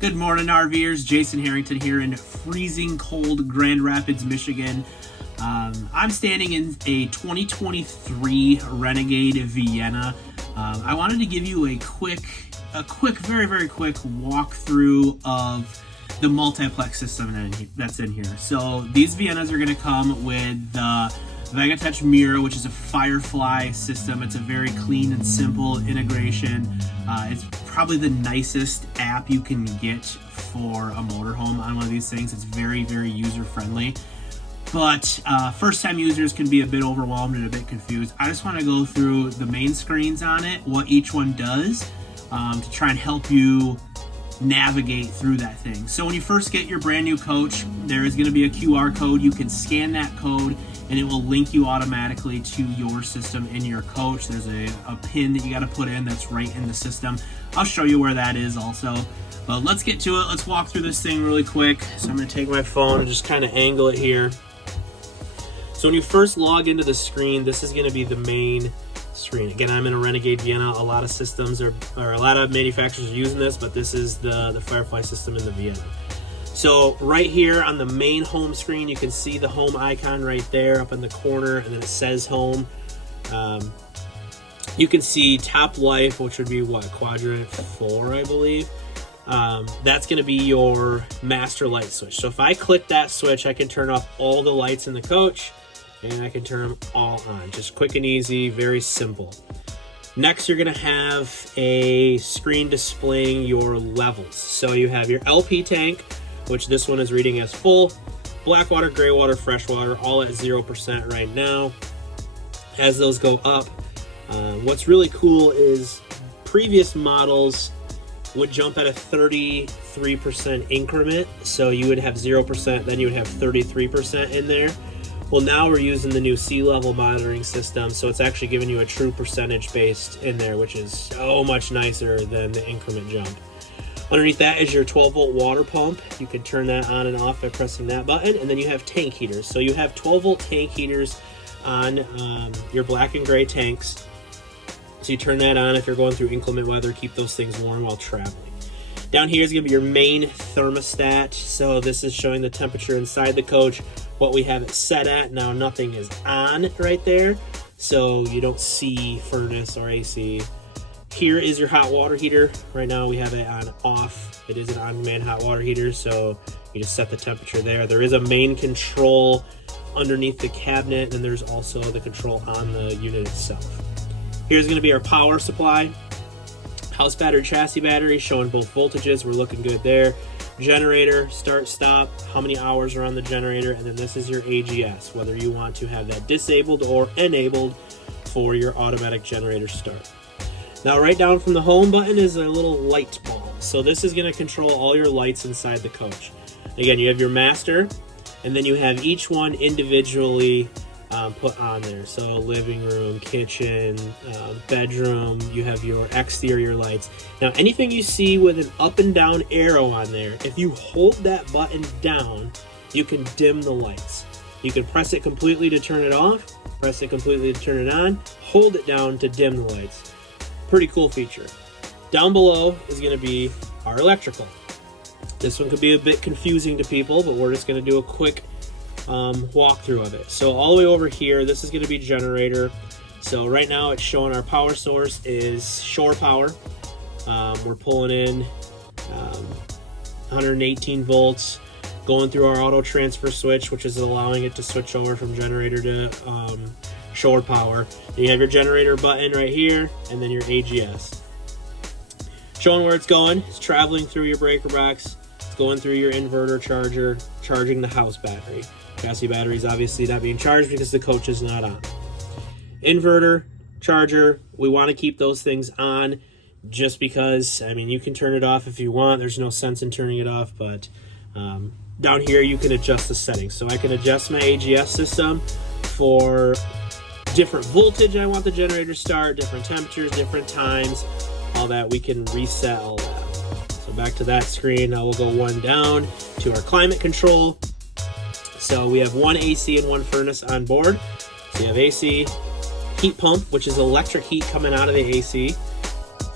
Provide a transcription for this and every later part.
Good morning, RVers. Jason Harrington here in freezing cold Grand Rapids, Michigan. I'm standing in a 2023 Renegade Vienna. I wanted to give you a quick, very quick walkthrough of the multiplex system that's in here. So these Viennas are going to come with the Vega Mira, which is a firefly system. It's a very clean and simple integration. It's probably the nicest app you can get for a motorhome on one of these things. It's very user friendly, but first time users can be a bit overwhelmed and a bit confused. I just want to go through the main screens on it, what each one does, to try and help you navigate through that thing. So when you first get your brand new coach, there is going to be a QR code. You can scan that code and it will link you automatically to your system in your coach. There's a pin that you got to put in that's right in the system. I'll show you where that is also. But let's get to it. Let's walk through this thing really quick. So I'm going to take my phone and just kind of angle it here. So when you first log into the screen, this is going to be the main screen. Again, I'm in a Renegade Vienna. A lot of systems or a lot of manufacturers are using this, but this is the Firefly system in the Vienna. So right here on the main home screen, you can see the home icon right there up in the corner, and then it says home. You can see top life, which would be what, quadrant 4, I believe. That's going to be your master light switch. So if I click that switch, I can turn off all the lights in the coach, and I can turn them all on. Just quick and easy, very simple. Next, you're going to have a screen displaying your levels. So you have your LP tank, which this one is reading as full, black water, gray water, fresh water, all at 0% right now. As those go up, what's really cool is previous models would jump at a 33% increment. So you would have 0%, then you would have 33% in there. Well, now we're using the new sea level monitoring system, so it's actually giving you a true percentage based in there, which is so much nicer than the increment jump. Underneath that is your 12-volt water pump. You can turn that on and off by pressing that button. And then you have tank heaters. So you have 12-volt tank heaters on your black and gray tanks. So you turn that on if you're going through inclement weather, keep those things warm while traveling. Down here is going to be your main thermostat. So this is showing the temperature inside the coach, what we have it set at. Now nothing is on right there, so you don't see furnace or AC. Here is your hot water heater. Right now we have it on off. It is an on-demand hot water heater, so you just set the temperature there. There is a main control underneath the cabinet, and there's also the control on the unit itself. Here's going to be our power supply. House battery, chassis battery, showing both voltages. We're looking good there. Generator, start, stop, how many hours are on the generator, and then this is your AGS, whether you want to have that disabled or enabled for your automatic generator start. Now right down from the home button is a little light bulb. So this is going to control all your lights inside the coach. Again, you have your master, and then you have each one individually put on there. So living room, kitchen, bedroom, you have your exterior lights. Now anything you see with an up and down arrow on there, if you hold that button down, you can dim the lights. You can press it completely to turn it off, press it completely to turn it on, hold it down to dim the lights. Pretty cool feature. Down below is going to be our electrical. This one could be a bit confusing to people, but we're just going to do a quick walkthrough of it. So all the way over here, this is going to be generator. So right now it's showing our power source is shore power. We're pulling in 118 volts, going through our auto transfer switch, which is allowing it to switch over from generator to shore power. And you have your generator button right here, and then your AGS. Showing where it's going. It's traveling through your breaker box. It's going through your inverter charger, charging the house battery. Chassis battery is obviously not being charged because the coach is not on. Inverter, charger, we want to keep those things on just because, I mean, you can turn it off if you want. There's no sense in turning it off, but down here you can adjust the settings. So I can adjust my AGS system for different voltage I want the generator to start, different temperatures, different times, all that. We can reset all that. So back to that screen, now we'll go one down to our climate control. So we have one AC and one furnace on board. So you have AC, heat pump, which is electric heat coming out of the AC,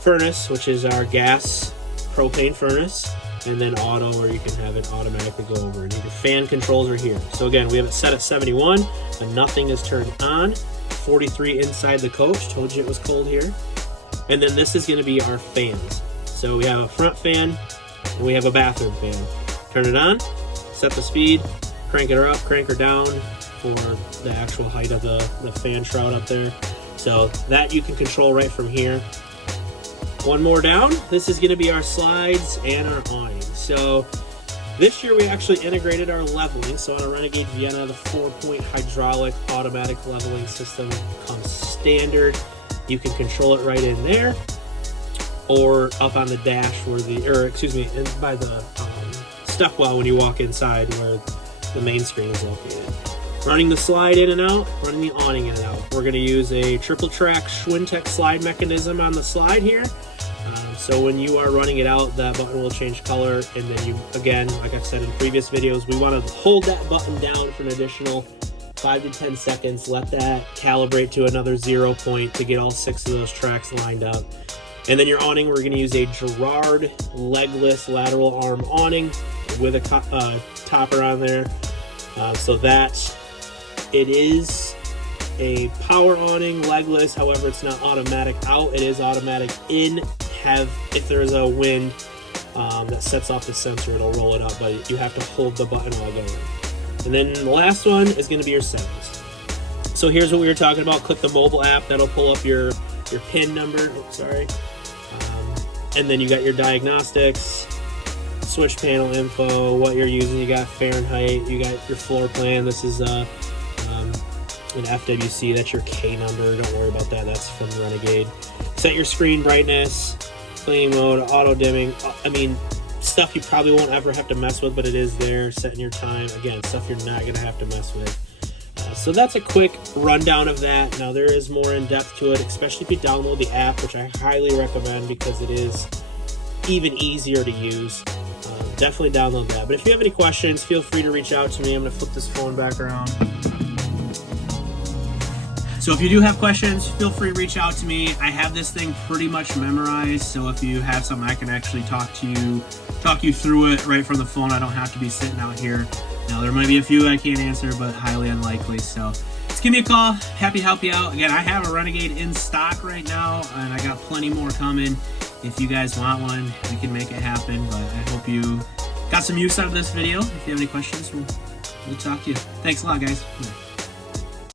furnace, which is our gas propane furnace, and then auto, or you can have it automatically go over. And your fan controls are here. So again, we have it set at 71, and nothing is turned on. 43 inside the coach. Told you it was cold here. And then this is going to be our fans. So we have a front fan, and we have a bathroom fan. Turn it on, set the speed, crank her up, crank her down for the actual height of the fan shroud up there. So that you can control right from here. One more down. This is going to be our slides and our awning. So this year we actually integrated our leveling. So on a Renegade Vienna, the 4-point hydraulic automatic leveling system comes standard. You can control it right in there, or up on the dash where by the step well when you walk inside where the main screen is located. Running the slide in and out, running the awning in and out. We're going to use a triple track Schwintek slide mechanism on the slide here. So when you are running it out, that button will change color, and then you, again, like I've said in previous videos, we want to hold that button down for an additional 5 to 10 seconds, let that calibrate to another 0 point to get all 6 of those tracks lined up. And then your awning, we're going to use a Girard legless lateral arm awning with a topper on there. So that it is a power awning, legless. However, it's not automatic out. It is automatic in. If there's a wind that sets off the sensor, it'll roll it up, but you have to hold the button while going. And then the last one is going to be your settings. So here's what we were talking about. Click the mobile app. That'll pull up your PIN number. Oops, sorry. And then you got your diagnostics, switch panel info, what you're using. You got Fahrenheit. You got your floor plan. This is an FWC. That's your K number. Don't worry about that. That's from Renegade. Set your screen brightness, cleaning mode, auto dimming. I mean, stuff you probably won't ever have to mess with, but it is there. Setting your time. Again, stuff you're not going to have to mess with. So that's a quick rundown of that. Now, there is more in depth to it, especially if you download the app, which I highly recommend because it is even easier to use. Definitely download that. But if you have any questions, feel free to reach out to me. I'm going to flip this phone back around. So if you do have questions, feel free to reach out to me. I have this thing pretty much memorized, so if you have something, I can actually talk you through it right from the phone. I don't have to be sitting out here. Now, there might be a few I can't answer, but highly unlikely. So just give me a call. Happy to help you out. Again, I have a Renegade in stock right now, and I got plenty more coming. If you guys want one, we can make it happen. But I hope you got some use out of this video. If you have any questions, we'll talk to you. Thanks a lot, guys. Bye.